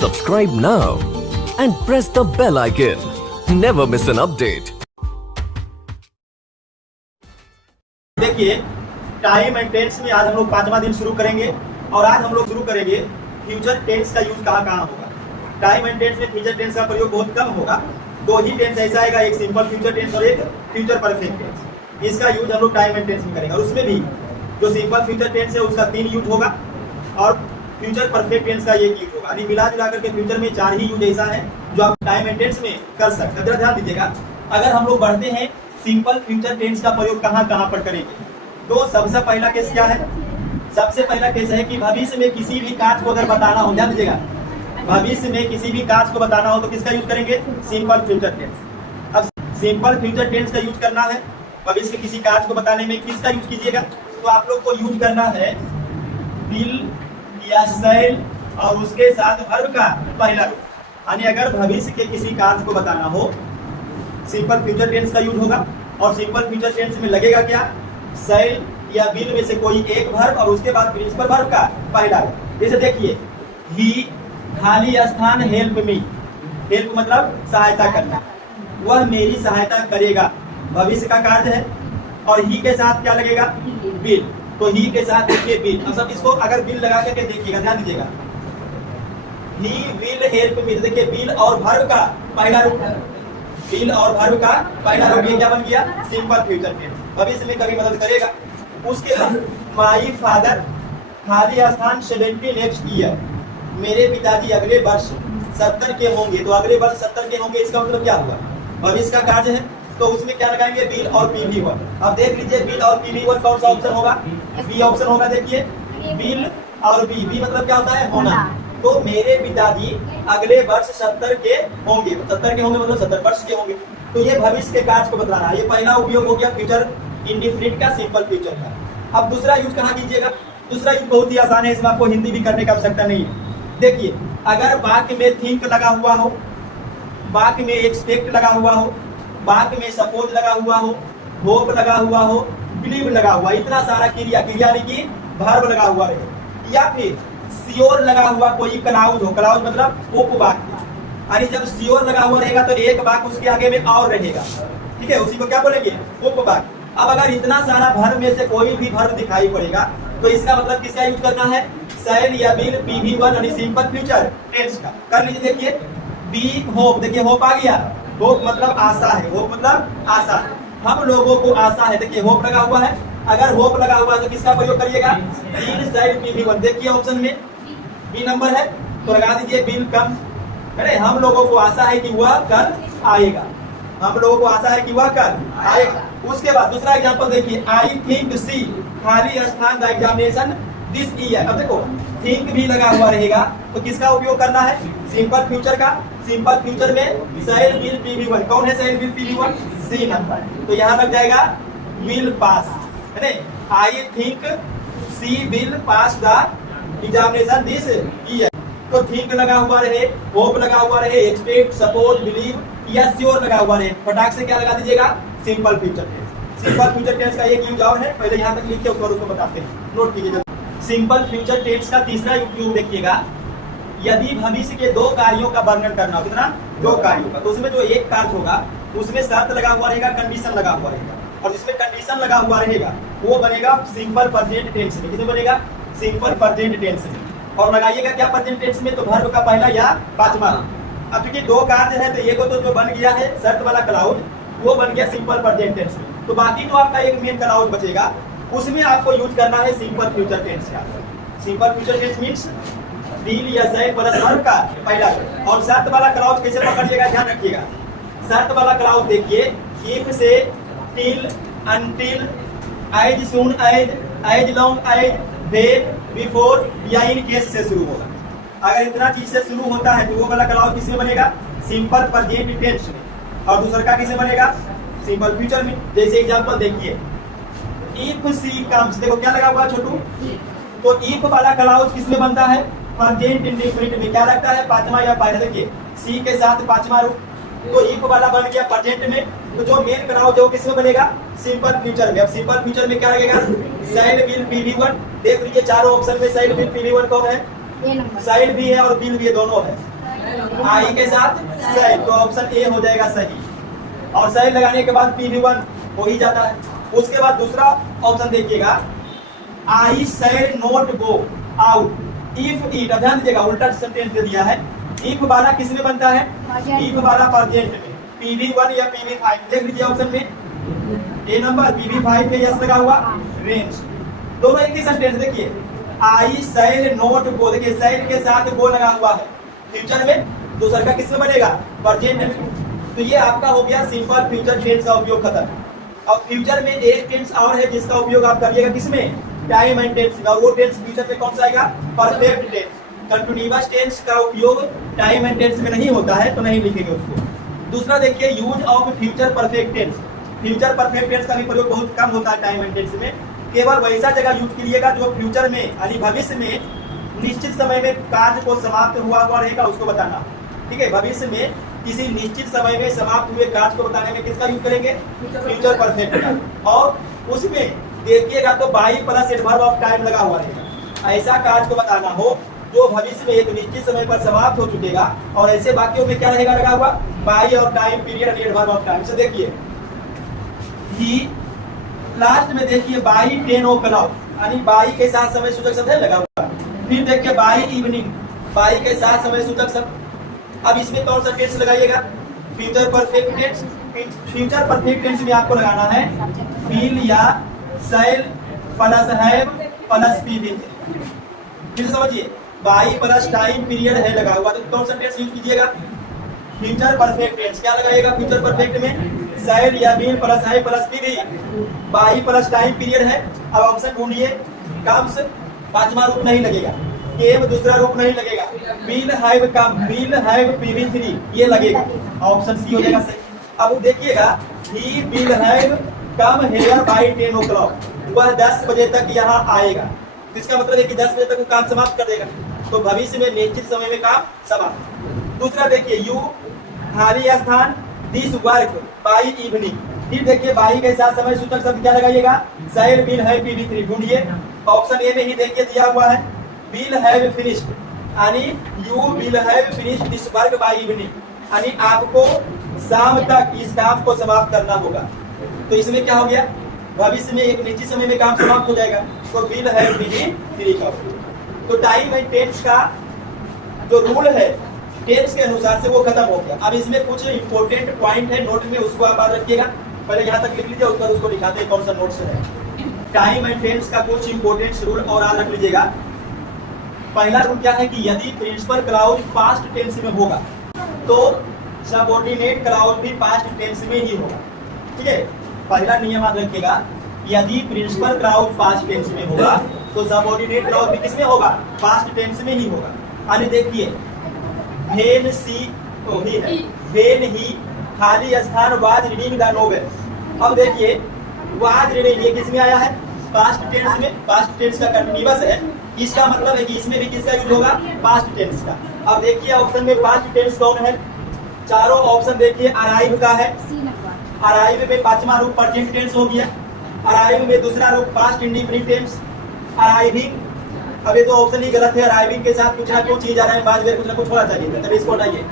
Subscribe now and press the bell icon. Never miss an update. देखिए, time and tense में आज हम लोग 5वां दिन शुरू करेंगे और आज हम लोग शुरू करेंगे फ्यूचर टेंस का यूज कहाँ होगा। टाइम एंड टेंस में फ्यूचर टेंस का प्रयोग बहुत कम होगा। दो ही टेंस ऐसा आएगा, एक सिंपल फ्यूचर टेंस और एक फ्यूचर परफेक्ट टेंस। इसका यूज हम लोग टाइम एंड टेंस में करेंगे और उसमें भी जो सिंपल फ्यूचर टेंस है उसका 3 यूज होगा और फ्यूचर परफेक्ट टेंस का 1 यूज होगा। यानी मिला जुला करके फ्यूचर में 4 ही यूज ऐसा है जो आप टाइम एंड टेंस में कर सकते हैं। जरा ध्यान दीजिएगा, अगर हम लोग बढ़ते हैं सिंपल फ्यूचर टेंस का प्रयोग कहाँ पर करेंगे, तो सबसे पहला केस क्या है? सबसे पहला केस है कि भविष्य में किसी भी कार्य को अगर बताना हो, ध्यान दीजिएगा, भविष्य में किसी भी कार्य को बताना हो तो किसका यूज करेंगे? Simple future tense. अब सिंपल फ्यूचर टेंस का यूज करना है भविष्य के किसी कार्य को बताने में, किसका यूज कीजिएगा? तो आप लोग को यूज करना है विल या शैल और उसके साथ वर्ब का पहला रूप। यानी अगर भविष्य के किसी कार्य को बताना हो सिंपल फ्यूचर टेंस का यूज होगा और सिंपल फ्यूचर टेंस में लगेगा क्या? शैल या विल में से कोई एक वर्ब और उसके बाद प्रिंसिपल वर्ब का पहला रूप। जैसे देखिए, ही खाली स्थान हेल्प मी, हेल्प मतलब सहायता करना, वह मेरी सहायता करेगा, भविष्य का कार्य है और ही के साथ क्या लगेगा? विल। तो ही के साथ देखिए विल। अब सब इसको अगर विल लगा करके देखिएगा, ध्यान दीजिएगा, ही विल हेल्प मी, देखिए विल और वर्ब का पहला रूप, विल और वर्ब का पहला रूप, ये क्या बन गया? सिंपल फ्यूचर टेंस, भविष्य में कभी मदद करेगा। उसके बाद माई फादर खाली स्थान 70 नेक्स्ट ईयर, मेरे पिताजी अगले वर्ष 70 के होंगे। तो अगले वर्ष 70 के होंगे, इसका मतलब क्या हुआ? भविष्य का कार्य है तो उसमें क्या लगाएंगे? विल और PV1। अब देख लीजिए विल और PV1 कौन सा ऑप्शन होगा? बी ऑप्शन होगा। देखिए विल और बी, बी मतलब क्या होता है? होना। तो मेरे पिताजी अगले वर्ष 70 के होंगे, 70 के होंगे मतलब 70 वर्ष के होंगे। तो ये भविष्य के कार्य को बता रहा है। ये पहला उपयोग हो गया फ्यूचर इंडिफिनिट का, सिंपल फ्यूचर का। अब दूसरा यूज कहाँ कीजिएगा? दूसरा यूज बहुत ही आसान है, इसमें आपको हिंदी भी करने की आवश्यकता नहीं है। देखिए, अगर वाक्य में थिंक लगा हुआ हो, वाक्य में एक्सपेक्ट लगा हुआ हो, वाक्य में सपोज लगा हुआ हो, होप लगा हुआ हो, बिलीव लगा हुआ, इतना सारा क्रिया यानी कि वर्ब लगा हुआ रहे, या फिर श्योर लगा हुआ कोई क्लाउज हो, क्लाउज मतलब उपवाक्य, यानी जब श्योर लगा हुआ रहेगा तो एक वाक्य उसके आगे में और रहेगा, ठीक है, उसी को क्या बोलेंगे? उपवाक्य। अब अगर इतना सारा वर्ब में से कोई भी वर्ब दिखाई पड़ेगा तो इसका मतलब किसका यूज करना है? शैल या विल, PV1 यानी सिंपल फ्यूचर टेंस का। कर लीजिए, देखिए बी होप, देखिए होप आ गया, होप मतलब आशा है, होप मतलब आशा है, हम लोगों को आशा है। देखिए होप लगा हुआ है, अगर होप लगा हुआ है तो किसका प्रयोग करिएगा? Will shell PV1। देखिए ऑप्शन में बी नंबर है तो लगा दीजिए विल कम। अरे हम लोगों को आशा है कि वह कल आएगा, हम लोगों को आशा है कि वह कल आएगा। उसके बाद दूसरा एग्जांपल देखिए, आई थिंक सी खाली स्थान द एग्जामिनेशन दिस ईयर। अब देखो थिंक भी लगा हुआ रहेगा तो किसका उपयोग करना है? सिंपल फ्यूचर का। सिंपल फ्यूचर में शैल विल PV1, कौन है शैल विल PV1? C number. तो यहाँ लग जाएगा विल पास, है ना? I think she will pass the examination this year. तो थिंक लगा हुआ रहे, होप लगा हुआ रहे, एक्सपेक्ट, सपोज, बिलीव या श्योर लगा हुआ रहे, फटाक से क्या लगा दीजिएगा? Simple future tense. Simple future tense का एक यूज और है, पहले यहाँ तक लिख के उसको बताते हैं, नोट कीजिए। सिंपल फ्यूचर टेंस का तीसरा उपयोग देखिएगा, यदि भविष्य के 2 कार्यों का वर्णन करना हो, कितना? 2 कार्यों का, तो उसमें जो एक कार्य होगा उसमें शर्त लगा हुआ रहेगा, कंडीशन लगा हुआ रहेगा, और जिसमें कंडीशन लगा हुआ रहेगा वो बनेगा सिंपल प्रेजेंट टेंस में। किसमें बनेगा? सिंपल प्रेजेंट टेंस में। और लगाइएगा क्या प्रेजेंट टेंस में? तो वर्ब का पहला या 5वां। अब क्योंकि 2 कार्य है तो ये को तो जो बन गया है शर्त वाला क्लाउज वो बन गया सिंपल प्रेजेंट टेंस में, तो बाकी तो आपका एक मेन क्लाउज बचेगा, उसमें आपको यूज करना है सिंपल फ्यूचर टेंस का। Simple future tense means will या शैल प्लस वर्ब का पहला। और शर्त वाला क्लाउज कैसे पकड़िएगा, ध्यान रखिएगा। शर्त वाला क्लाउज देखिए, इफ से till, until, as soon as, as long as, when, before या इन केस से शुरू होगा। अगर इतना चीज से शुरू होता है तो वो वाला क्लाउज किसमें बनेगा? सिंपल प्रेजेंट टेंस में। और दूसरा का किसमें बनेगा? सिंपल फ्यूचर में। जैसे एग्जांपल देखिए, इफ सी कम्स, देखो क्या लगा हुआ छोटू? तो इफ वाला क्लाउज किसमें बनता है? प्रेजेंट इंडेफिनिट में। क्या लगता है? 5वां या पहले, देखिए सी के साथ 5वां रूप, तो इफ वाला बन गया प्रेजेंट में। तो जो मेन क्लाउज है वो किसमें बनेगा? सिंपल फ्यूचर में। अब सिंपल फ्यूचर में क्या लगेगा? शैल विल PV1। देख लीजिए चारों ऑप्शन में शैल विल PV1 कौन है? ए नंबर साइड भी है और बिल भी है, दोनों है। आई के साथ साइड, तो ऑप्शन ए हो जाएगा सही। और साइड लगाने के बाद PV1 हो ही जाता है। उसके बाद दूसरा ऑप्शन देखिएगा, I side note go out if it, ध्यान दीजिएगा उल्टा सेंटेंस दे दिया है। इफ वाला किस में बनता है? इफ वाला प्रेजेंट में, PV1 या PV5 देख लीजिए ऑप्शन में। ए नंबर PV5 पे यस लगा हुआ, रेंज दोनों एक ही सेंटेंस। देखिए आई सेल नोट गो, देखिए सेल के साथ गो लगा हुआ है फ्यूचर में, दूसरा का किस में बनेगा? प्रेजेंट में। तो ये आपका हो गया सिंपल फ्यूचर टेंस का उपयोग खत्म। अब फ्यूचर में एक टेंस और है जिसका उपयोग आप करिएगा किसमें? टाइम एंड टेंस में। और वो टेंस फ्यूचर में कौन सा आएगा? Perfect tense. कंटिन्यूअस टेंस का उपयोग टाइम एंड टेंस में नहीं होता है, तो नहीं लिखेंगे उसको। दूसरा देखिए use of future perfect tense. Future perfect tense का भी प्रयोग बहुत कम होता है टाइम एंड टेंस में। केवल वैसा जगह यूज कीजिएगा जो फ्यूचर में यानी भविष्य में निश्चित समय में कार्य को समाप्त हुआ रहेगा, उसको बताना। ठीक है, भविष्य में किसी निश्चित समय में समाप्त हुए कार्य को बताने में किसका यूज करेंगे? फ्यूचर परफेक्ट का। और उसमें देखिएगा तो by plus adverb of time लगा हुआ रहेगा। ऐसा कार्य को बताना हो जो भविष्य में एक निश्चित समय पर समाप्त हो चुकेगा, और ऐसे वाक्यों में क्या रहेगा लगा हुआ? बाई और time period and adverb of time. से देखिए ही लास्ट में देखिए बाई 10 o'clock, यानी बाई के साथ समय सूचक शब्द है लगा हुआ। फिर देखिए बाई इवनिंग, बाई के साथ समय सूचक शब्द। अब इसमें कौन सा टेंस लगाइएगा? Future perfect tense. Future perfect tense में आपको लगाना है विल या shall plus have plus PV। फिर से समझिए, बाई प्लस टाइम पीरियड है लगा हुआ, तो कौन सा टेंस यूज कीजिएगा? Future perfect tense. क्या लगाइएगा फ्यूचर परफेक्ट में? शैल या will plus have plus PV। By plus time period है। अब ऑप्शन ढूंढिए, कम्स पांचवा रूप नहीं लगेगा, केव दूसरा रूप नहीं लगेगा, will have come, will have PV3 ये लगेगा। ऑप्शन सी हो जाएगा सही। अब देखिएगा he will have come here by 10 o'clock, वह 10 बजे तक यहाँ आएगा। इसका मतलब है कि 10 बजे तक वो काम समाप्त कर देगा, तो भविष्य में निश्चित समय में काम समाप्त। दूसरा देखिए यू खाली स्थान दिस वर्क बाई इवनिंग। फिर देखिए बाई के साथ समय सूचक शब्द क्या लगाइएगा? शैल विल हैव PV3 ढूंढिए। ऑप्शन ए में ही देखिए दिया हुआ है विल हैव फिनिश्ड, यानी you will have finished this work by evening, यानी आपको शाम तक इस काम को समाप्त करना होगा। तो इसमें क्या हो गया? भविष्य में एक निश्चित समय में काम समाप्त हो जाएगा, तो विल हैव PV3 का। तो टाइम एंड टेंस का जो रूल है टेंस के अनुसार से वो खत्म हो गया। अब इसमें कुछ इंपॉर्टेंट पॉइंट है नोट में, उसको आप याद रखिएगा। पहले यहाँ तक लिख लीजिए, उत्तर उसको दिखाते हैं कौन सा नोट्स है। टाइम एंड टेंस का कुछ इंपॉर्टेंट रूल और याद रख लीजिएगा। पहला रूल क्या है कि यदि प्रिंसिपल क्लाउज पास्ट टेंस में होगा तो सबऑर्डिनेट क्लाउज भी पास्ट टेंस में ही होगा। ठीक है, पहला नियम याद रखिएगा, यदि प्रिंसिपल क्लाउज पास्ट टेंस में होगा तो सबऑर्डिनेट क्लाउज भी किसमें होगा? पास्ट टेंस में ही होगा। यानी देखिए वेन सी ही है, वेन ही खाली स्थान वाज रीडिंग द नोवेल। अब देखिए वाज रीडिंग ये किसमें आया है? पास्ट टेंस में। पास्ट टेंस का कंटीन्यूअस है, इसका मतलब है कि इसमें भी किसका यूज होगा? पास्ट टेंस का। अब देखिए ऑप्शन में पास्ट टेंस कौन है? चारों ऑप्शन देखिए अराइव का है। अराइव में पांचवा रूप प्रेजेंट टेंस हो गया। अराइव में दूसरा रूप पास्ट इंडेफिनिट टेंस। अराइविंग, अब ये तो ऑप्शन ही गलत है, अराइविंग के साथ कुछ ना कुछ चीज आ रहा है, बाद में कुछ ना कुछ होना चाहिए, तभी इसको हटाइए।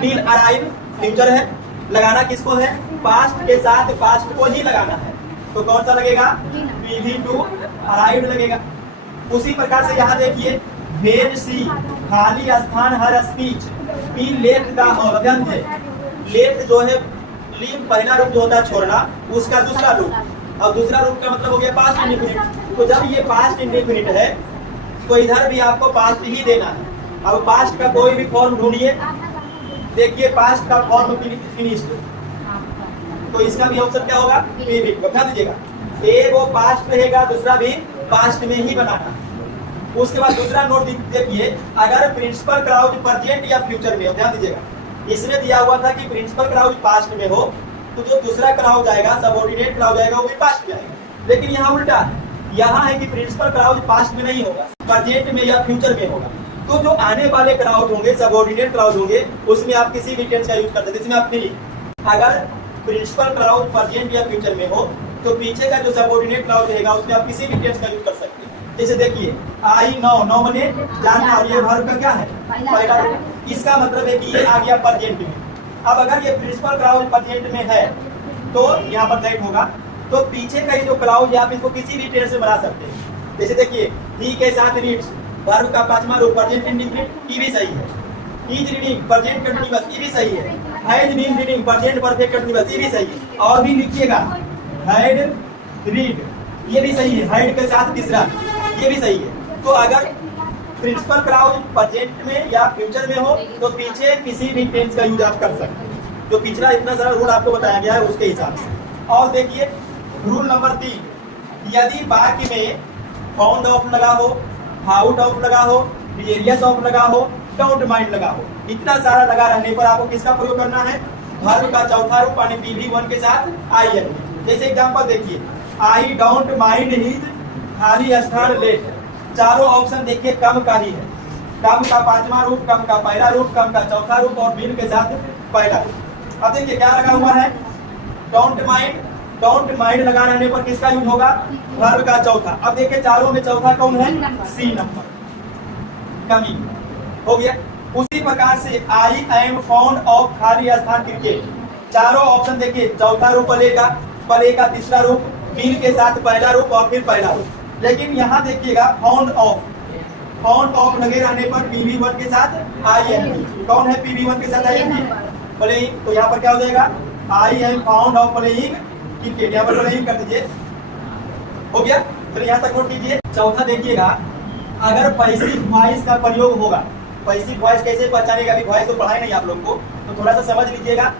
विल अराइव फ्यूचर है, लगाना किसको है? पास्ट के साथ पास्ट को ही लगाना है, तो कौन सा लगेगा? PV2 अराइव लगेगा। उसी प्रकार से यहाँ देखिए वेन सी खाली स्थान her speech be late the hall. ध्यान दीजिए, लेट जो है लीव पहला रूप जो होता है छोड़ना, उसका दूसरा रूप, और दूसरा रूप का मतलब हो गया पास्ट इंडेफिनिट। तो जब ये पास्ट इंडेफिनिट है तो इधर भी आपको पास्ट ही देना है। अब पास्ट का कोई भी फॉर्म ढूंढिए, देखिए पास्ट का फॉर्म फिनिश्ड, तो इसका भी ऑप्शन क्या होगा? PV। बता दीजिएगा, एक वो पास्ट रहेगा, दूसरा भी पास्ट में ही बनाना। उसके बाद दूसरा नोट देखिए, अगर प्रिंसिपल क्लाउज प्रेजेंट या फ्यूचर में हो, ध्यान दीजिएगा, इसमें दिया हुआ था कि प्रिंसिपल क्लाउज पास्ट में हो तो जो दूसरा क्लाउज आएगा सबऑर्डिनेट क्लाउज आएगा वो भी पास्ट में आएगा। लेकिन यहाँ उल्टा है, यहाँ है कि प्रिंसिपल क्लाउज पास्ट में नहीं होगा, प्रेजेंट में या फ्यूचर में होगा। तो जो आने वाले क्लाउज होंगे सबऑर्डिनेट क्लाउज होंगे, उसमें आप किसी भी टेंस का यूज कर सकते हैं। इसमें आप नहीं, अगर प्रिंसिपल क्लाउज प्रेजेंट या फ्यूचर में हो तो पीछे का जो सबऑर्डिनेट क्लाउज रहेगा उसमें आप किसी भी टेंस का यूज कर सकते हैं। जैसे देखिए आई नौ मैंने जानना, और ये वर्ब का क्या है पहला रूप। इसका मतलब है कि ये आ गया प्रेजेंट में। अब अगर ये प्रिंसिपल क्लाउज प्रेजेंट में है तो यहाँ पर दैट होगा, तो पीछे का ये जो क्लाउज है आप इसको किसी भी टेंस में बना सकते हैं। जैसे देखिए ही के साथ रीड्स वर्ब का पांचवा रूप प्रेजेंट इंडेफिनिट, ये भी सही है। इज रीडिंग प्रेजेंट कंटीन्यूअस, ये भी सही है। Has been reading present perfect continuous, ये भी सही है। और भी लिखिएगा हैड रीड, ये भी सही है। हैड के साथ तीसरा, ये भी सही है। तो अगर प्रिंसिपल क्लाउज प्रेजेंट में या फ्यूचर में हो तो पीछे किसी भी टेंस का यूज आप कर सकते हैं। जो पिछला इतना सारा रूल आपको बताया गया है उसके हिसाब से। और देखिए रूल नंबर 3, यदि वाक्य में फाउंड ऑफ लगा हो, आउट ऑफ लगा हो, एरियस ऑफ लगा हो, डोंट माइंड लगा हो, इतना सारा लगा रहने पर आपको किसका प्रयोग करना है? वर्ब का चौथा रूप यानी PP1 के साथ IN। जैसे एग्जांपल देखिए आई डोंट माइंड हिज खाली स्थान लेट, चारों ऑप्शन देखिए कम का ही है। कम का पांचवा रूप, कम का पहला रूप, कम का चौथा रूप और बीन के साथ पहला रूप। अब देखिए क्या लगा हुआ है डोंट माइंड लगा रहने पर किसका यूज होगा? वर्ब का चौथा। अब देखिए चारों में चौथा कौन है? सी नंबर, कमी हो गया। उसी प्रकार से आई एम फाउंड ऑफ खाली स्थान क्रिकेट, चारों ऑप्शन देखिए चौथा रूप पले का तीसरा रूप, बीन के साथ पहला रूप और फिर पहला रूप। लेकिन यहाँ देखिएगा फाउंड ऑफ लगे रहने पर PP1 के साथ IN। कौन है PP1 के साथ IN? प्लेइंग। तो यहाँ पर क्या हो जाएगा? I am found of playing cricket, यहाँ पर प्लेइंग कर दीजिए, हो गया। चलिए यहाँ तक नोट कीजिए। चौथा देखिएगा अगर पैसिव वॉइस का प्रयोग होगा, पैसिव वॉइस कैसे पहचानेगा? अभी वॉइस तो पढ़ाए नहीं आप लोग को, तो थोड़ा सा समझ लीजिएगा।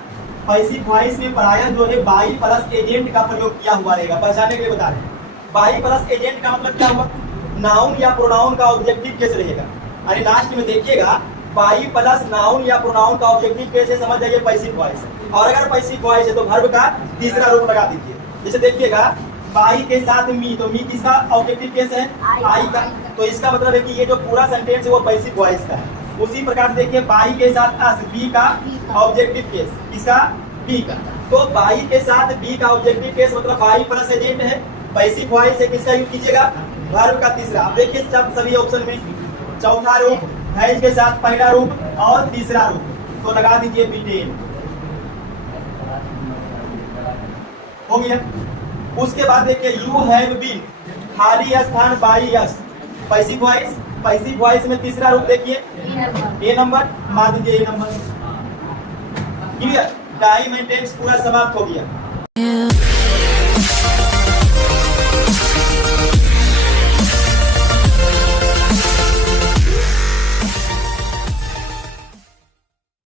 पैसिव वॉइस में प्रायः जो है बाई प्लस एजेंट का प्रयोग किया हुआ रहेगा। पहचानने के लिए बता रहे हैं, बाई प्लस एजेंट का मतलब क्या हुआ? नाउन या प्रोनाउन का ऑब्जेक्टिव केस रहेगा। अरे लास्ट में देखिएगा बाई प्लस नाउन या प्रोनाउन का ऑब्जेक्टिव केस है, समझ जाइए पैसिव वॉइस। और अगर पैसिव वॉइस है तो वर्ब का तीसरा रूप लगा दीजिए। जैसे देखिएगा बाई के साथ मी, तो मी किसका ऑब्जेक्टिव केस है? आई का। तो इसका मतलब है कि ये जो पूरा सेंटेंस है वो पैसिव वॉइस का है। उसी प्रकार देखिए बाई के साथ अस, बी का ऑब्जेक्टिव केस, इसका बी का। तो बाई के साथ बी का ऑब्जेक्टिव केस मतलब बाई प्लस एजेंट है, पैसिव वॉइस है, किसका यूज कीजिएगा? वर्ब का तीसरा। अब देखिए सब सभी ऑप्शन में चौथा रूप, हैज के साथ पहला रूप और तीसरा रूप, तो लगा दीजिए बीटेन, हो गया। उसके बाद देखिए यू हैव बीन, खाली स्थान बाई यस, पैसिव वॉइस में तीसरा रूप देखिए ए नंबर, मान दीजिए A number. Clear? Time and tense पूरा समाप्त हो गया।